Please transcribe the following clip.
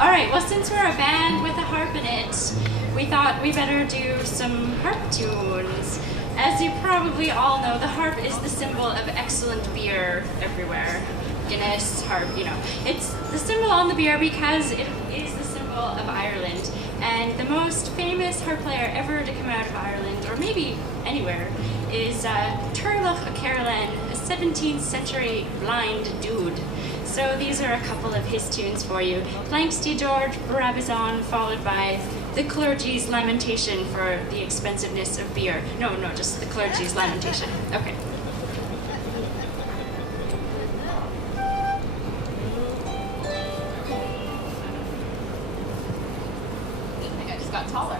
Alright, well since we're a band with a harp in it, we thought we better do some harp tunes. As you probably all know, the harp is the symbol of excellent beer everywhere. Guinness, harp, you know. It's the symbol on the beer because it is the symbol of Ireland. And the most famous harp player ever to come out of Ireland, or maybe anywhere, is Turlough O'Carolan, a 17th century blind dude. So these are a couple of his tunes for you. Planxty George Brabazon, followed by the clergy's lamentation for the expensiveness of beer. No, just the clergy's lamentation. Okay. I think I just got taller.